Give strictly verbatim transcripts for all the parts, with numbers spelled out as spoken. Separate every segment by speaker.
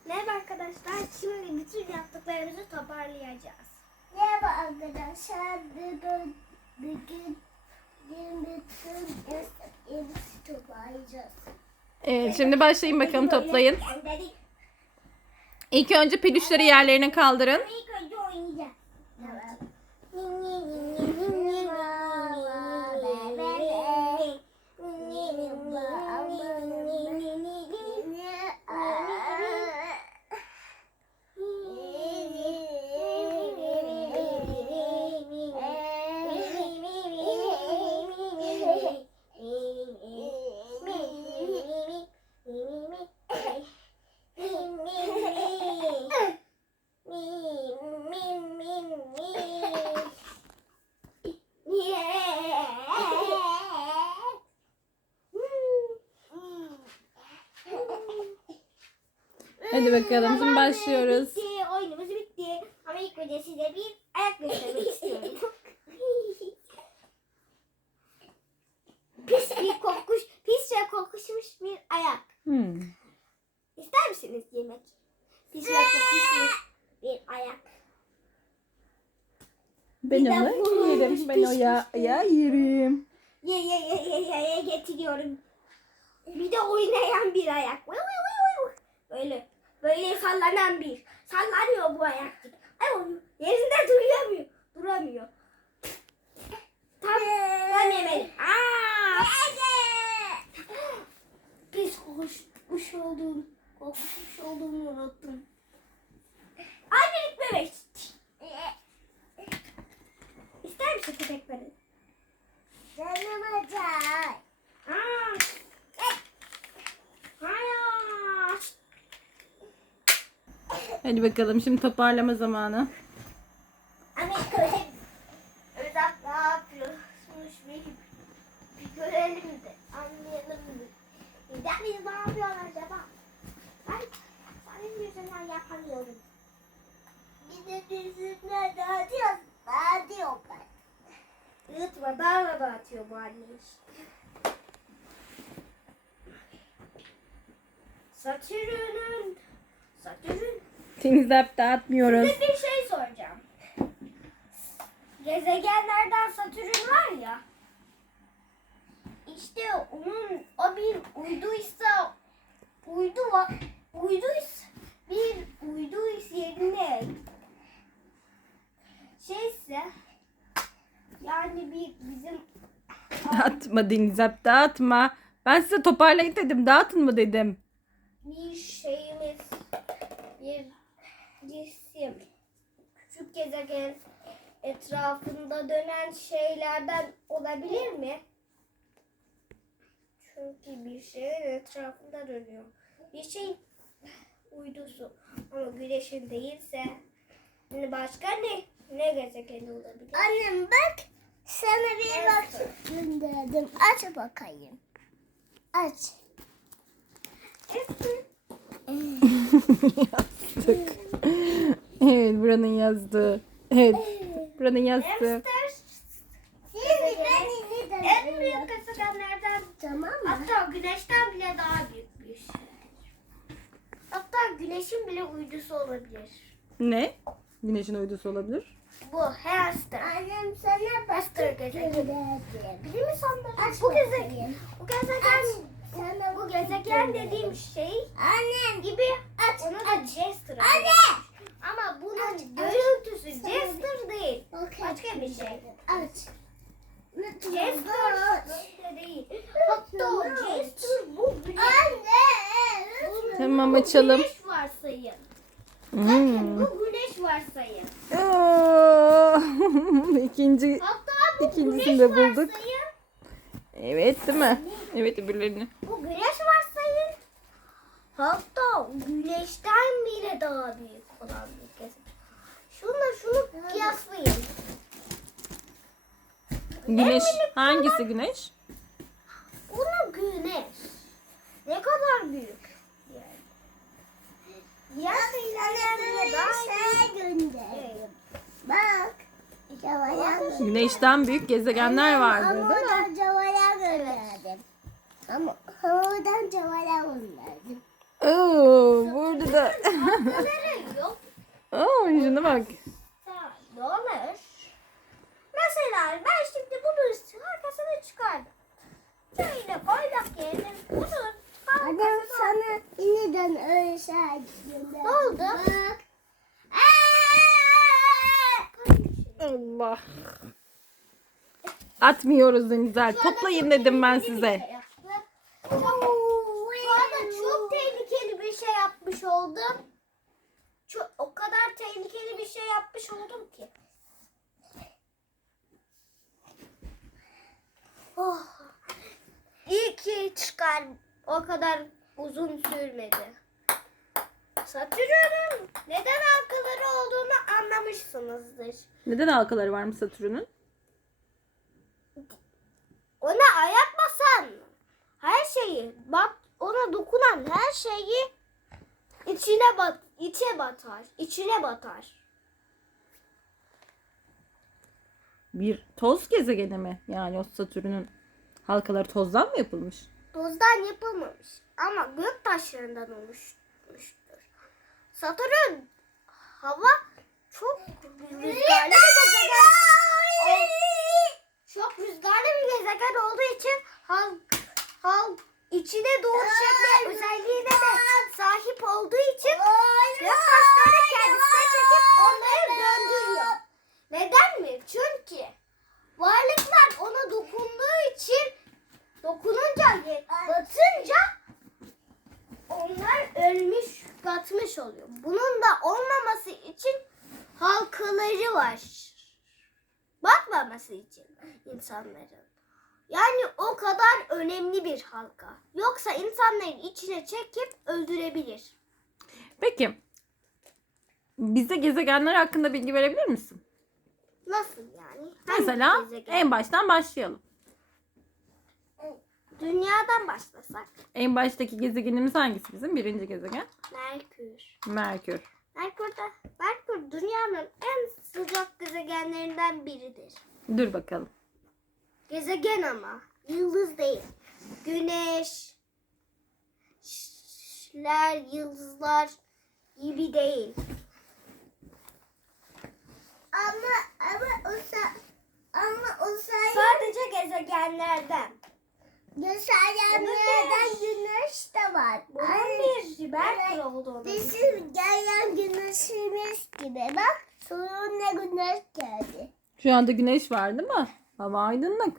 Speaker 1: Merhaba arkadaşlar. Şimdi bütün yaptıklarımızı toparlayacağız.
Speaker 2: Merhaba arkadaşlar. Bugün bugün bütün yaptıklarımızı toparlayacağız.
Speaker 3: Evet, şimdi başlayın bakalım,
Speaker 1: Böyle
Speaker 3: toplayın.
Speaker 1: dedik.
Speaker 3: İlk önce peluşları yerlerine kaldırın.
Speaker 1: Ama ilk önce oynayacağız.
Speaker 2: Evet.
Speaker 3: Hadi bakalım, şimdi başlıyoruz.
Speaker 1: Bitti, oyunumuz bitti. Ama ilk önce size bir ayak göstermek istiyorum. Pis bir kokuş, pis ve kokuşmuş bir ayak.
Speaker 3: Hmm.
Speaker 1: İster misiniz yemek? Pis ve kokuşmuş bir ayak.
Speaker 3: Ben
Speaker 1: Bir de
Speaker 3: onu
Speaker 1: vurulmuş,
Speaker 3: yerim. Ben o ya, ya yerim.
Speaker 1: Ye ye ye ye ye ye getiriyorum. Bir de oynayan bir ayak. Vıy vıy vıy vıy. Böyle böyle sallanan bir. Sallanıyor bu ayak. Ay onu yerinde duramıyor. Duramıyor. Tam tam yemeli. Aa! Pis kokuşmuş olduğunu, kokuşmuş olduğunu unuttum. Ay minik bebek. İster misin köpek balığı?
Speaker 2: Canım acay.
Speaker 1: Aa! Hayır.
Speaker 3: Hadi bakalım, şimdi toparlama zamanı.
Speaker 1: Ama köpek Özak ne yapıyorsunuz bir, bir görelim de anlayalım mı? Neden biz ne yapıyorlar acaba? Ben senin yüzünden yapamıyorum.
Speaker 2: Bir de yüzümden dağıtıyoruz. Dağıtıyor ben.
Speaker 1: Yutma dağla dağıtıyor bu anne işte. Satürn'ün Satürn
Speaker 3: Temizleyip dağıtmıyoruz.
Speaker 1: Size bir şey soracağım. Gezegenlerden Satürn var ya. İşte onun o bir uyduysa uydu var. Uyduysa bir uydu yerine şeyse yani bir bizim
Speaker 3: Dağıtma Denizap, dağıtma. Ben size toparlayın dedim, dağıtın mı dedim.
Speaker 1: bir şeyimiz bir cisim küçük gezegen etrafında dönen şeylerden olabilir mi? Çünkü bir şeyin etrafında dönüyor. Bir şey uydusu ama güneşin değilse yani başka ne ne gezegeni olabilir?
Speaker 2: Annem bak. Sana bir bak gönderdim. Aç bakayım. Aç.
Speaker 3: Yazdık. Evet, buranın yazdığı. Evet, buranın yazdığı.
Speaker 1: Hamster
Speaker 2: Şimdi ben
Speaker 1: en
Speaker 2: neden
Speaker 1: büyük gezegenlerden
Speaker 2: Tamam mı?
Speaker 1: hatta güneşten bile daha büyük bir şey. Hatta güneşin bile uydusu olabilir.
Speaker 3: Ne? Güneşin uydusu olabilir.
Speaker 1: Bu hamster.
Speaker 2: Annem sana
Speaker 1: Hamster
Speaker 2: bastır
Speaker 1: gezegen.
Speaker 2: gönderdim.
Speaker 1: Bilim insanları
Speaker 2: Aç
Speaker 1: bu
Speaker 2: bakayım.
Speaker 1: gezegen, bu gezegen,
Speaker 2: Sana
Speaker 1: bu gezegen dediğim şey
Speaker 2: Annem
Speaker 1: gibi
Speaker 2: aç
Speaker 1: onu da
Speaker 2: aç.
Speaker 1: Jester.
Speaker 2: Anne.
Speaker 1: Ama bunun
Speaker 2: Aç, aç.
Speaker 1: görüntüsü
Speaker 2: Sana-
Speaker 1: Jester değil.
Speaker 2: Bakayım.
Speaker 1: Başka bir şey.
Speaker 2: Aç.
Speaker 1: Jester böyle değil. Hatta o Jester bu güneş.
Speaker 2: Anne.
Speaker 3: Tamam,
Speaker 1: Bu
Speaker 3: açalım.
Speaker 1: Güneş varsayın.
Speaker 3: Hmm.
Speaker 1: Bakın bu güneş varsayın.
Speaker 3: Oo. İkinci,
Speaker 1: Hatta bu
Speaker 3: İkincisini
Speaker 1: güneş
Speaker 3: de bulduk.
Speaker 1: varsayın.
Speaker 3: evet değil mi? Evet, öbürlerini.
Speaker 1: Bu güneş varsayın. Hatta güneşten bile daha büyük olan bir gezegen. Şunla şunu kıyaslayın.
Speaker 3: Güneş, hangisi güneş?
Speaker 1: Bunu güneş. Ne kadar büyük. Yani. Diğer şeylerden bile daha büyük.
Speaker 2: Şey gönderdim. Bak. Cavaya
Speaker 3: Güneşten büyük gezegenler vardır değil mi?
Speaker 2: Havadan cavaya gönderdim. Ama havadan cavaya gönderdim.
Speaker 3: Oo, burada da
Speaker 1: Halkaları yok.
Speaker 3: Oo, şuna bak.
Speaker 1: Da ne olur? Mesela ben şimdi bunu arkasına çıkardım. Şöyle koymak yerine bunu
Speaker 2: Adam
Speaker 1: arkasına...
Speaker 2: sana yeniden öyle şey gönderdim.
Speaker 1: Ne oldu?
Speaker 2: Bak.
Speaker 3: Allah. Atmıyoruz Denizler. Toplayın dedim ben size.
Speaker 1: Şu anda çok tehlikeli bir şey yapmış oldum. Çok, o kadar tehlikeli bir şey yapmış oldum ki. Oh. İyi ki çıkar. O kadar uzun sürmedi. Satürn'ün neden halkaları olduğunu anlamışsınızdır.
Speaker 3: Neden halkaları var mı Satürn'ün?
Speaker 1: Ona ayak basan her şeyi, bak ona dokunan her şeyi içine bat, içe batar, içine batar.
Speaker 3: Bir toz gezegeni mi? Yani o Satürn'ün halkaları tozdan mı yapılmış?
Speaker 1: Tozdan yapılmamış ama gök taşlarından oluşmuştur. Satürn hava çok rüzgarlı bir gezegen. ol- Çok rüzgarlı bir gezegen olduğu için halk, halk içine doğru çekme özelliğine de sahip olduğu için gök taşlarını kendisine çekip onları döndürüyor. Neden mi? Çünkü varlıklar ona dokunduğu için dokununca batınca onlar ölmüş batmış oluyor. Bunun da olmaması için halkaları var. Batmaması için insanların. Yani o kadar önemli bir halka. Yoksa insanların içine çekip öldürebilir.
Speaker 3: Peki. Bize gezegenler hakkında bilgi verebilir misin?
Speaker 1: Nasıl yani? Hangi
Speaker 3: Mesela
Speaker 1: gezegen?
Speaker 3: en baştan başlayalım.
Speaker 1: Dünyadan başlasak.
Speaker 3: En baştaki gezegenimiz hangisi bizim? Birinci gezegen.
Speaker 1: Merkür.
Speaker 3: Merkür.
Speaker 1: Merkür'de, Merkür dünyanın en sıcak gezegenlerinden biridir.
Speaker 3: Dur bakalım.
Speaker 1: Gezegen ama yıldız değil. Güneş, şler, yıldızlar gibi değil.
Speaker 2: Ama ama o sa ama o sayı
Speaker 1: Sadece gezegenlerden.
Speaker 2: göstergenlerden güneş de var.
Speaker 1: Bunun
Speaker 2: Ay,
Speaker 1: bir Merkür olduğunu.
Speaker 2: bizim gelen güneşimiz gibi. Bak sonra güneş geldi.
Speaker 3: Şu anda güneş var değil mi? Hava aydınlık.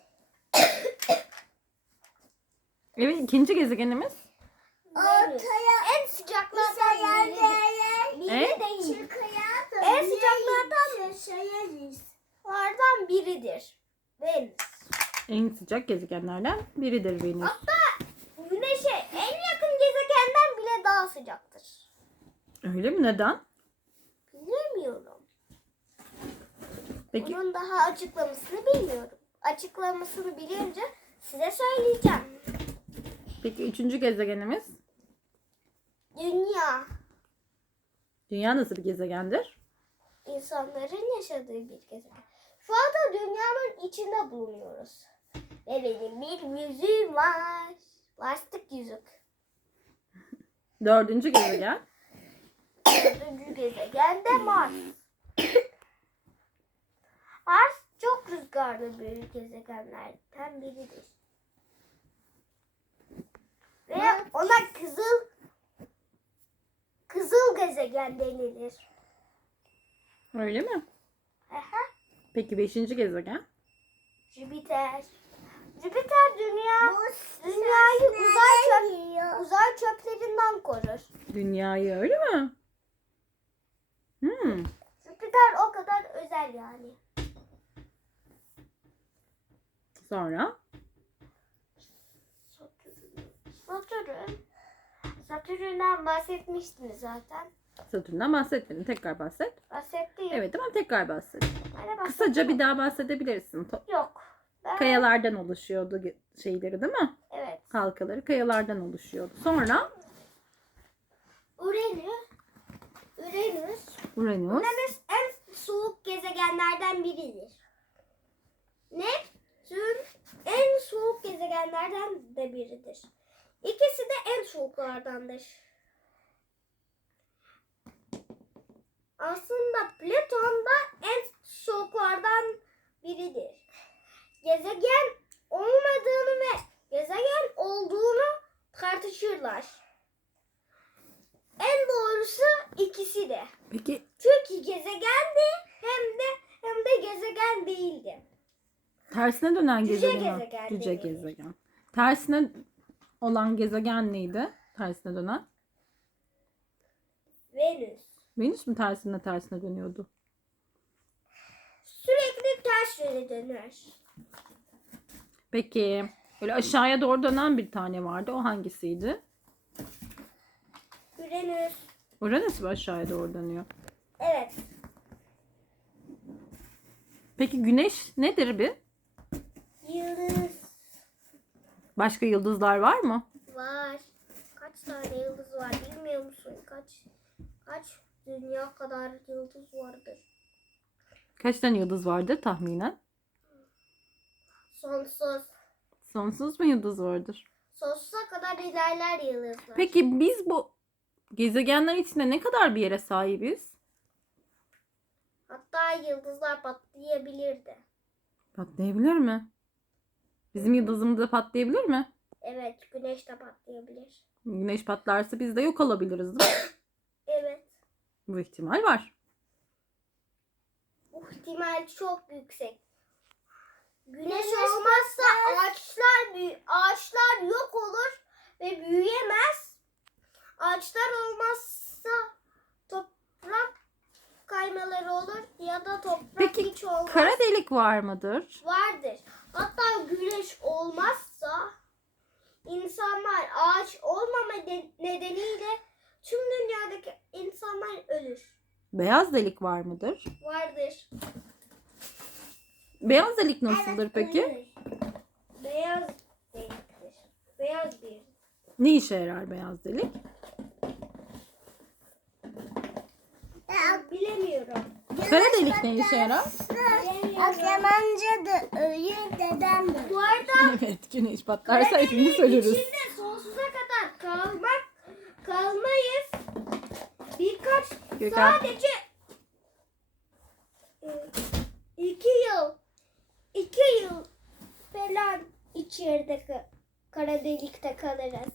Speaker 3: Evet, ikinci gezegenimiz.
Speaker 1: Venüs. En sıcaklardan biri, biri
Speaker 3: E?
Speaker 1: değil.
Speaker 2: Çıkıyor.
Speaker 1: En sıcaklardan
Speaker 2: Şaşırırız.
Speaker 1: Lardan biridir. Venüs.
Speaker 3: En sıcak gezegenlerden biridir Venüs.
Speaker 1: Hatta Güneş'e en yakın gezegenden bile daha sıcaktır.
Speaker 3: Öyle mi? Neden?
Speaker 1: Bilmiyorum.
Speaker 3: Peki
Speaker 1: Onun daha açıklamasını bilmiyorum. Açıklamasını bilince size söyleyeceğim.
Speaker 3: peki üçüncü gezegenimiz?
Speaker 1: Dünya
Speaker 3: Dünya nasıl bir gezegendir?
Speaker 1: insanların yaşadığı bir gezegen. Şu anda dünyanın içinde bulunuyoruz. Ve benim bir yüzüğüm var. Lastik yüzük.
Speaker 3: Dördüncü gezegen.
Speaker 1: Dördüncü gezegen de Mars. Mars çok rüzgarlı bir gezegenlerden biridir. Ve ona kızıl kızıl gezegen denilir.
Speaker 3: Öyle mi?
Speaker 1: Aha.
Speaker 3: Peki beşinci gezegen?
Speaker 1: Jüpiter. Jüpiter dünya dünyayı uzay çöp, uzay çöplerinden korur.
Speaker 3: Dünyayı öyle mi? Hmm.
Speaker 1: Jüpiter o kadar özel yani.
Speaker 3: Sonra?
Speaker 1: Satürn. Satürn. Satürn'den bahsetmiştim zaten.
Speaker 3: Satürn'den bahsetmedin. Tekrar bahset.
Speaker 1: Bahsettim.
Speaker 3: Evet, tamam, tekrar bahset.
Speaker 1: Hani bahsettim.
Speaker 3: Kısaca bir daha bahsedebilirsin. To-
Speaker 1: Yok. Ben...
Speaker 3: Kayalardan oluşuyordu ge- şeyleri değil mi?
Speaker 1: Evet.
Speaker 3: Halkaları kayalardan oluşuyordu. Sonra
Speaker 1: Uranüs. Uranüs.
Speaker 3: Uranüs.
Speaker 1: Uranüs en soğuk gezegenlerden biridir. Neptün en soğuk gezegenlerden de biridir. İkisi de en soğuklardandır. aslında Plüton da en şoklardan biridir. Gezegen olmadığını ve gezegen olduğunu tartışırlar. En doğrusu ikisi de.
Speaker 3: Peki
Speaker 1: Çünkü gezegendi hem de hem de gezegen değildi.
Speaker 3: tersine dönen
Speaker 1: Cüce
Speaker 3: gezegen.
Speaker 1: gezegen
Speaker 3: Cüce
Speaker 1: deniyor.
Speaker 3: gezegen. Tersine olan gezegen neydi? Tersine dönen.
Speaker 1: Venüs
Speaker 3: Venüs mü tersine tersine dönüyordu?
Speaker 1: sürekli ters yöne döner.
Speaker 3: Peki böyle aşağıya doğru dönen bir tane vardı. O hangisiydi?
Speaker 1: Uranüs.
Speaker 3: Uranüs mü aşağıya doğru dönüyor?
Speaker 1: Evet.
Speaker 3: Peki güneş nedir bir?
Speaker 1: Yıldız
Speaker 3: Başka yıldızlar var mı?
Speaker 1: var. Kaç tane yıldız var bilmiyor musun? Kaç kaç dünya kadar yıldız vardır?
Speaker 3: Kaç tane yıldız vardır tahminen?
Speaker 1: Sonsuz.
Speaker 3: Sonsuz mu yıldız vardır?
Speaker 1: Sonsuza kadar ilerler yıldızlar.
Speaker 3: Peki biz bu gezegenler içinde ne kadar bir yere sahibiz?
Speaker 1: Hatta yıldızlar patlayabilirdi.
Speaker 3: Patlayabilir mi? Bizim yıldızımız da patlayabilir mi?
Speaker 1: Evet, güneş de patlayabilir.
Speaker 3: Güneş patlarsa biz de yok olabiliriz değil mi?
Speaker 1: Evet.
Speaker 3: Bu ihtimal var.
Speaker 1: Bu ihtimal çok yüksek. Güneş olmazsa ağaçlar büyü ağaçlar yok olur ve büyüyemez. Ağaçlar olmazsa toprak kaymaları olur ya da toprak
Speaker 3: Peki
Speaker 1: hiç olmaz.
Speaker 3: kara delik var mıdır?
Speaker 1: Vardır. Hatta güneş olmazsa insanlar ağaç olmama de- nedeniyle tüm dünyadaki insanlar ölür.
Speaker 3: Beyaz delik var mıdır?
Speaker 1: Vardır.
Speaker 3: Beyaz delik nasıldır peki?
Speaker 1: Ölür. Beyaz deliktir. Beyaz bir.
Speaker 3: Ne işe yarar beyaz delik?
Speaker 1: Bilemiyorum.
Speaker 3: Kara delik ne işe yarar?
Speaker 2: Akşam amca da ölür, dedem de.
Speaker 1: Bu arada
Speaker 3: Evet, güneş patlarsa hepimiz ölürüz.
Speaker 1: içinde sonsuza kadar kalmak kalmayız. Birkaç
Speaker 3: Gökhan.
Speaker 1: sadece e, iki yıl iki yıl falan içeride ka- kara delikte kalırız.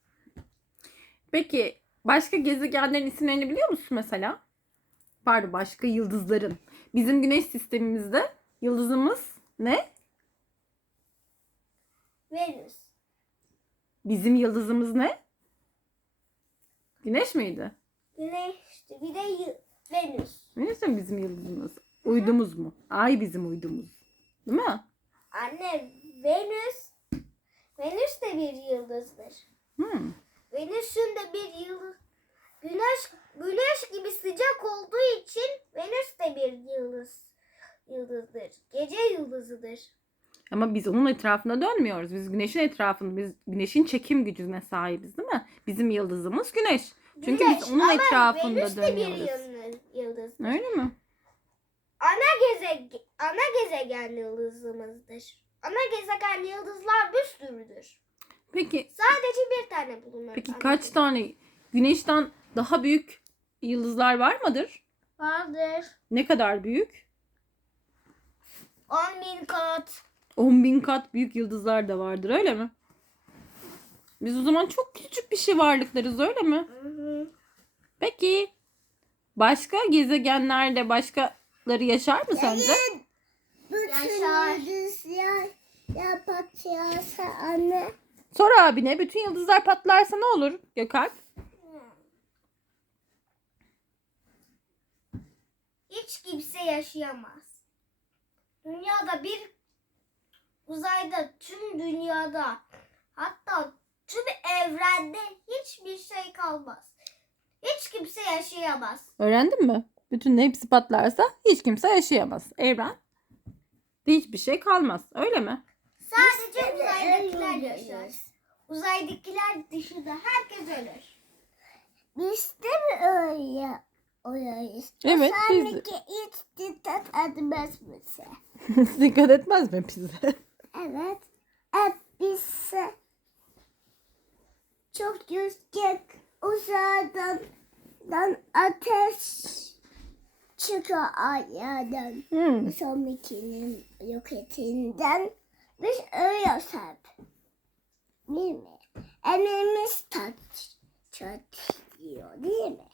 Speaker 3: Peki başka gezegenlerin isimlerini biliyor musun mesela? Pardon, başka yıldızların. Bizim güneş sistemimizde yıldızımız ne?
Speaker 1: Venüs.
Speaker 3: Bizim yıldızımız ne? Güneş miydi?
Speaker 1: Güneşti. Bir de yı- Venüs.
Speaker 3: Venüs mi bizim yıldızımız? Uydumuz mu? Ay bizim uydumuz. Değil mi?
Speaker 1: Anne Venüs Venüs de bir yıldızdır.
Speaker 3: Hmm.
Speaker 1: Venüs'ün de bir yıldız. Güneş güneş gibi sıcak olduğu için Venüs de bir yıldız. Yıldızdır. Gece yıldızıdır.
Speaker 3: Ama biz onun etrafında dönmüyoruz. Biz güneşin etrafında, biz güneşin çekim gücüne sahibiz değil mi? Bizim yıldızımız güneş. Çünkü
Speaker 1: Güneş,
Speaker 3: biz onun
Speaker 1: ama
Speaker 3: etrafında
Speaker 1: Venüs de bir
Speaker 3: dönüyoruz.
Speaker 1: yıldız- yıldızdır.
Speaker 3: Öyle mi?
Speaker 1: Ana gezegen ana gezegen yıldızımızdır. Ana gezegen yıldızlar bir sürüdür.
Speaker 3: Peki
Speaker 1: Sadece bir tane bulunur.
Speaker 3: peki
Speaker 1: ana
Speaker 3: kaç
Speaker 1: gezegen.
Speaker 3: tane güneşten daha büyük yıldızlar var mıdır?
Speaker 1: Vardır.
Speaker 3: Ne kadar büyük?
Speaker 1: On bin kat.
Speaker 3: on bin kat büyük yıldızlar da vardır, öyle mi? Biz o zaman çok küçük bir şey varlıklarız, öyle mi?
Speaker 1: Hı hı.
Speaker 3: Peki başka gezegenlerde başkaları yaşar mı sence?
Speaker 2: Bütün
Speaker 1: Yaşar.
Speaker 2: yıldız ya, ya patlıyorsa anne.
Speaker 3: Sor abine, bütün yıldızlar patlarsa ne olur Gökalp?
Speaker 1: Hiç kimse yaşayamaz. Dünyada bir uzayda, tüm dünyada, hatta tüm evrende hiçbir şey kalmaz. Hiç kimse yaşayamaz.
Speaker 3: Öğrendin mi? Bütün hepsi patlarsa hiç kimse yaşayamaz. Evren hiçbir şey kalmaz, öyle mi?
Speaker 1: Sadece
Speaker 2: Biz de
Speaker 1: uzaydakiler
Speaker 2: öyle
Speaker 1: yaşar.
Speaker 2: oluyoruz.
Speaker 1: Uzaydakiler dışında herkes ölür.
Speaker 2: Biz de mi öyle oluyoruz?
Speaker 3: Evet, biz de.
Speaker 2: Sanki hiç dikkat etmez misin?
Speaker 3: Dikkat etmez mi bize?
Speaker 2: Evet. Hep biz çok yüksek uzaydan dan ateş çıkıyor ayağından.
Speaker 3: Hmm.
Speaker 2: Sonrakinin roketinden. Biz ölüyoruz hep. Değil mi? Elimiz tat, çatıyor değil mi?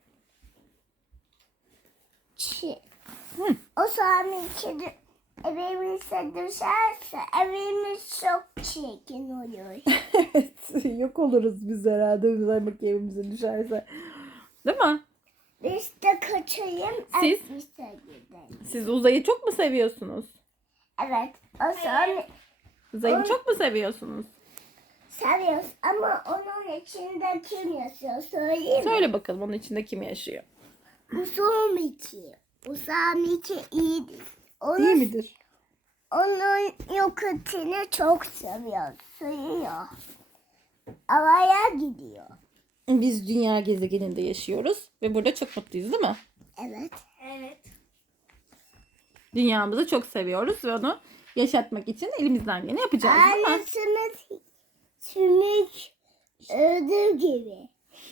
Speaker 2: Çi.
Speaker 3: Hı.
Speaker 2: O sonraki evimize düşerse evimiz çok çirkin olur.
Speaker 3: Evet. Yok oluruz biz herhalde uzaymak evimize düşerse. Değil mi?
Speaker 2: Biz de kaçayım.
Speaker 3: Siz?
Speaker 2: Elbise gidelim.
Speaker 3: Siz uzayı çok mu seviyorsunuz?
Speaker 2: Evet. O sonra
Speaker 3: Uzayı
Speaker 2: Ay.
Speaker 3: çok mu seviyorsunuz?
Speaker 2: seviyoruz ama onun içinde kim yaşıyor söyleyeyim mi?
Speaker 3: Söyle bakalım onun içinde kim yaşıyor?
Speaker 2: Uzun iki. Uzun iki iyidir.
Speaker 3: İyi
Speaker 2: Onun,
Speaker 3: midir?
Speaker 2: onun yokutunu çok seviyor. Suyuyor. Havaya gidiyor.
Speaker 3: Biz dünya gezegeninde yaşıyoruz ve burada çok mutluyuz değil mi?
Speaker 2: Evet.
Speaker 1: Evet.
Speaker 3: Dünyamızı çok seviyoruz ve onu yaşatmak için elimizden geleni yapacağız değil mi?
Speaker 2: Annesimiz sümük öldüğü gibi.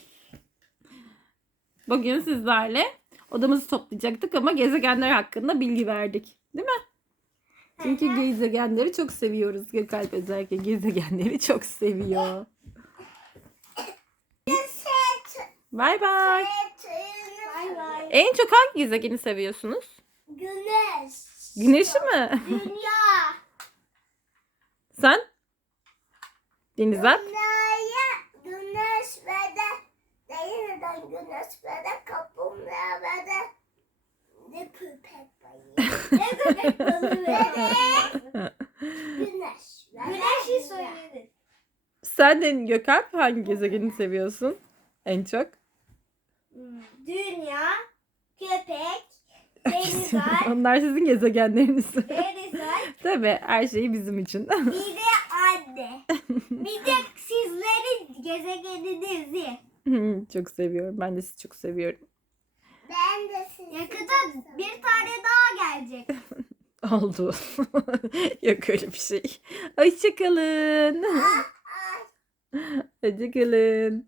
Speaker 3: Bugün sizlerle odamızı toplayacaktık ama gezegenler hakkında bilgi verdik. Değil mi? Çünkü gezegenleri çok seviyoruz. Gökalp özellikle gezegenleri çok seviyor. Bay bay.
Speaker 1: Bay bay.
Speaker 3: En çok hangi gezegeni seviyorsunuz?
Speaker 2: Güneş.
Speaker 3: Güneşi mi?
Speaker 2: Dünya.
Speaker 3: Sen? Denizler?
Speaker 2: Dünyaya güneş ve de yeniden güneş ve de kaplumbağa ve de ne köpek balığı.
Speaker 1: Ne köpek balığı
Speaker 2: Ve
Speaker 1: be?
Speaker 2: de güneş. ve de
Speaker 1: Güneşi
Speaker 2: dünya.
Speaker 1: söyledin.
Speaker 3: Sen de Gökalp hangi gezegeni seviyorsun en çok?
Speaker 1: Hmm, Dünya, köpek, denizler,
Speaker 3: Onlar sizin gezegenleriniz.
Speaker 1: denizler,
Speaker 3: Tabii her şey bizim için.
Speaker 1: bir de anne. Bir de sizlerin gezegeninizi.
Speaker 3: Çok seviyorum. Ben de sizi çok seviyorum.
Speaker 2: Ben de sizi
Speaker 1: Yakında bir tane daha gelecek.
Speaker 3: Oldu. Yok öyle bir şey. Hoşçakalın. Hoşçakalın.